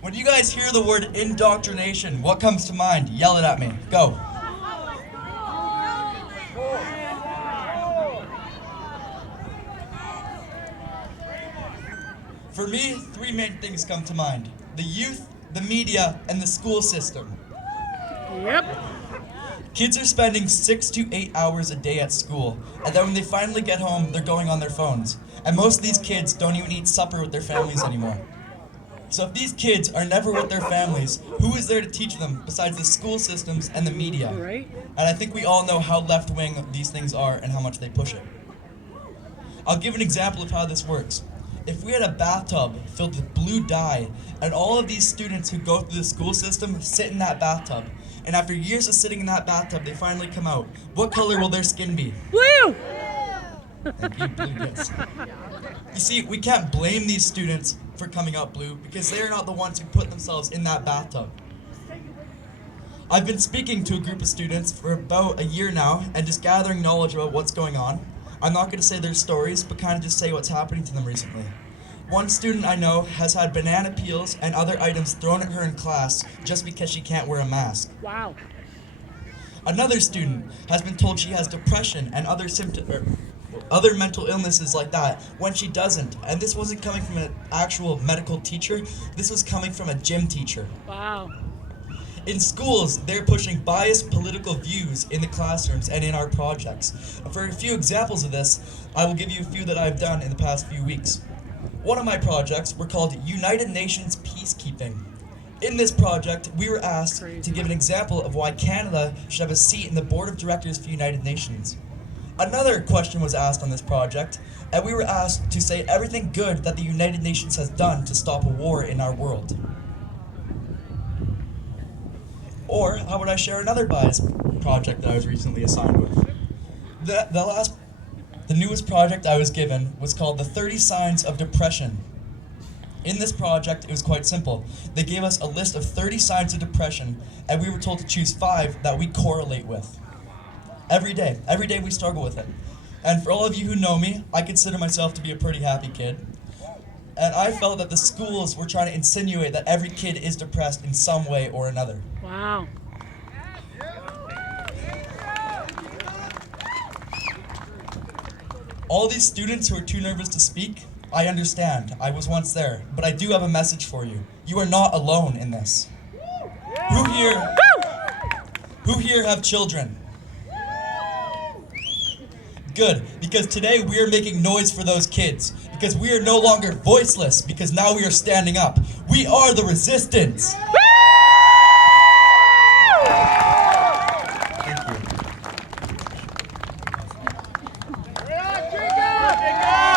When you guys hear the word indoctrination, what comes to mind? Yell it at me. Go. For me, three main things come to mind: the youth, the media, and the school system. Yep. Kids are spending 6 to 8 hours a day at school, and then when they finally get home, they're going on their phones. And most of these kids don't even eat supper with their families anymore. So if these kids are never with their families, who is there to teach them besides the school systems and the media? Right. And I think we all know how left-wing these things are and how much they push it. I'll give an example of how this works. If we had a bathtub filled with blue dye, and all of these students who go through the school system sit in that bathtub, and after years of sitting in that bathtub, they finally come out, what color will their skin be? Blue! Thank you, blue, yes. You see, we can't blame these students for coming out blue because they are not the ones who put themselves in that bathtub. I've been speaking to a group of students for about a year now and just gathering knowledge about what's going on. I'm not going to say their stories, but kind of just say what's happening to them recently. One student I know has had banana peels and other items thrown at her in class just because she can't wear a mask. Wow. Another student has been told she has depression and other symptoms, other mental illnesses like that when she doesn't. And this wasn't coming from an actual medical teacher, this was coming from a gym teacher. Wow. In schools, they're pushing biased political views in the classrooms and in our projects. For a few examples of this, I will give you a few that I've done in the past few weeks. One of my projects were called United Nations Peacekeeping. In this project, we were asked to give an example of why Canada should have a seat in the board of directors for United Nations. Another question was asked on this project, and we were asked to say everything good that the United Nations has done to stop a war in our world. Or how would I share another bias project that I was recently assigned with? The newest project I was given was called the 30 Signs of Depression. In this project, it was quite simple. They gave us a list of 30 signs of depression, and we were told to choose 5 that we correlate with. Every day we struggle with it. And for all of you who know me, I consider myself to be a pretty happy kid. And I felt that the schools were trying to insinuate that every kid is depressed in some way or another. Wow. All these students who are too nervous to speak, I understand. I was once there. But I do have a message for you. You are not alone in this. Who here have children? Good, because today we are making noise for those kids. Because we are no longer voiceless, because now we are standing up. We are the resistance. Thank you.